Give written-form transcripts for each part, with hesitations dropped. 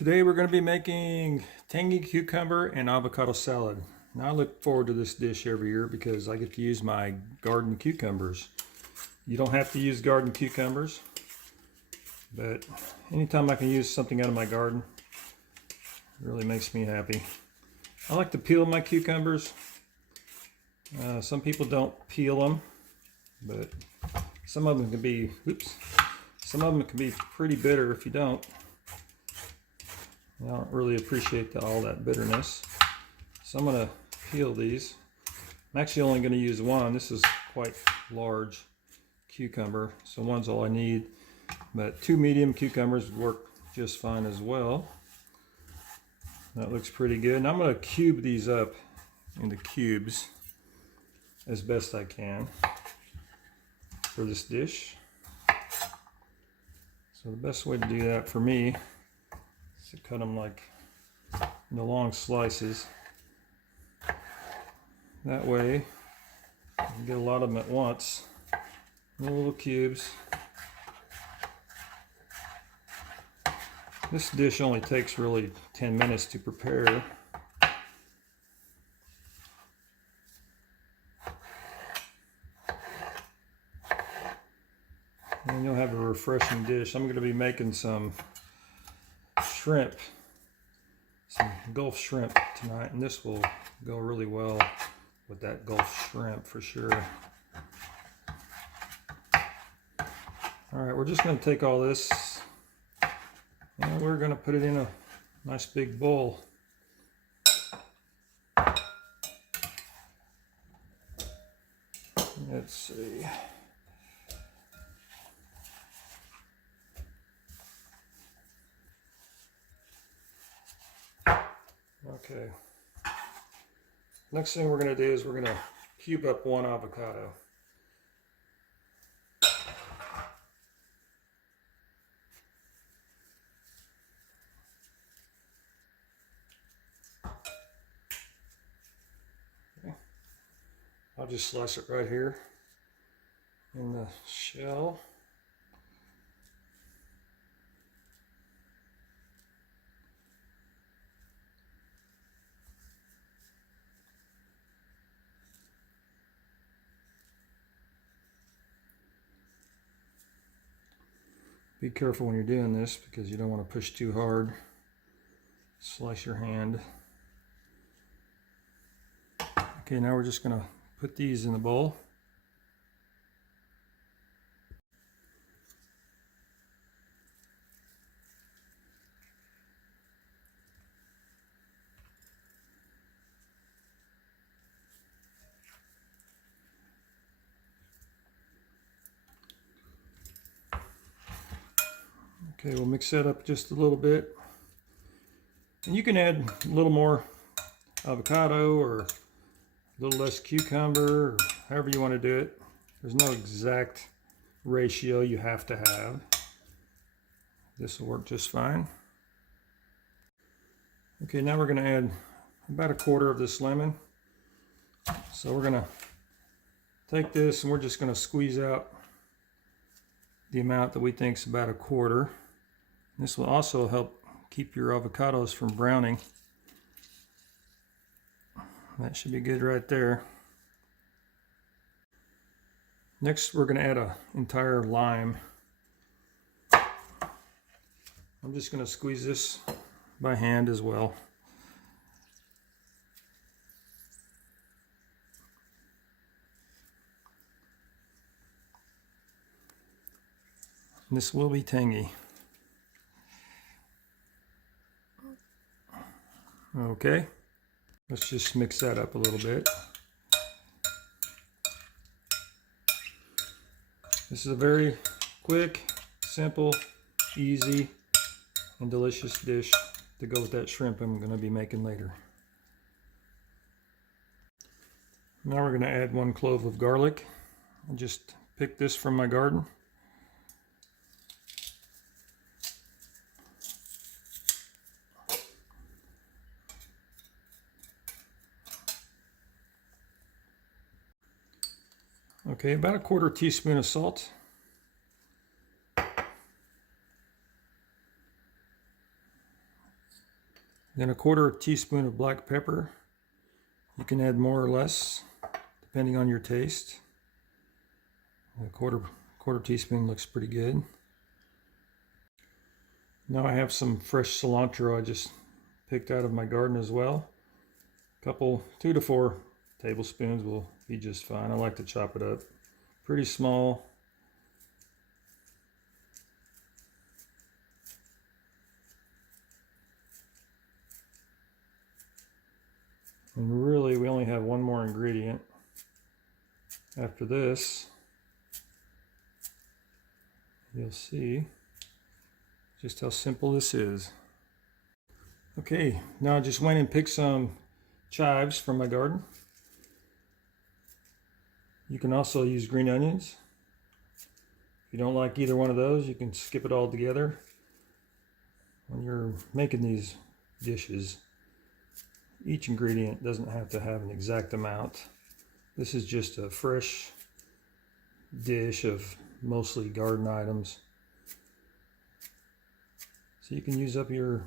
Today we're going to be making tangy cucumber and avocado salad. Now I look forward to this dish every year because I get to use my garden cucumbers. You don't have to use garden cucumbers, but anytime I can use something out of my garden, it really makes me happy. I like to peel my cucumbers. Some people don't peel them, but some of them can be, pretty bitter if you don't. I don't really appreciate all that bitterness. So I'm going to peel these. I'm actually only going to use one. This is quite large cucumber, so one's all I need. But 2 medium cucumbers would work just fine as well. That looks pretty good. And I'm going to cube these up into cubes as best I can for this dish. So the best way to do that for me to cut them like into long slices. That way you can get a lot of them at once. Little cubes. This dish only takes really 10 minutes to prepare. And you'll have a refreshing dish. I'm going to be making some shrimp, some Gulf shrimp tonight, and this will go really well with that Gulf shrimp for sure. All right, we're just going to take all this and we're going to put it in a nice big bowl. Let's see. Okay. Next thing we're going to do is we're going to cube up one avocado. Okay. I'll just slice it right here in the shell. Be careful when you're doing this because you don't want to push too hard. Slice your hand. Okay, now we're just going to put these in the bowl. Okay, we'll mix that up just a little bit. And you can add a little more avocado or a little less cucumber, or however you want to do it. There's no exact ratio you have to have. This will work just fine. Okay, now we're going to add about 1/4 of this lemon. So we're going to take this and we're just going to squeeze out the amount that we think is about 1/4. This will also help keep your avocados from browning. That should be good right there. Next, we're going to add an entire lime. I'm just going to squeeze this by hand as well. This will be tangy. Okay, let's just mix that up a little bit. This is a very quick, simple, easy, and delicious dish to go with that shrimp I'm going to be making later. Now we're going to add 1 clove of garlic. I just picked this from my garden. Okay, about 1/4 teaspoon of salt. Then a 1/4 teaspoon of black pepper. You can add more or less depending on your taste. A quarter teaspoon looks pretty good. Now I have some fresh cilantro I just picked out of my garden as well. Couple 2 to 4 tablespoons will be just fine. I like to chop it up pretty small. And really, we only have one more ingredient. After this, you'll see just how simple this is. Okay, now I just went and picked some chives from my garden. You can also use green onions. If you don't like either one of those, you can skip it all together. When you're making these dishes, each ingredient doesn't have to have an exact amount. This is just a fresh dish of mostly garden items. So you can use up your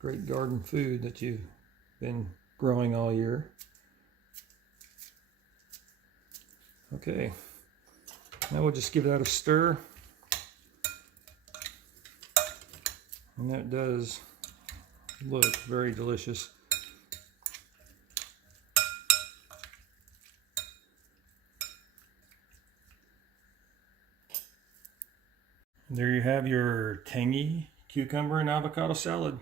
great garden food that you've been growing all year. Okay, now we'll just give that a stir. And that does look very delicious. There you have your tangy cucumber and avocado salad.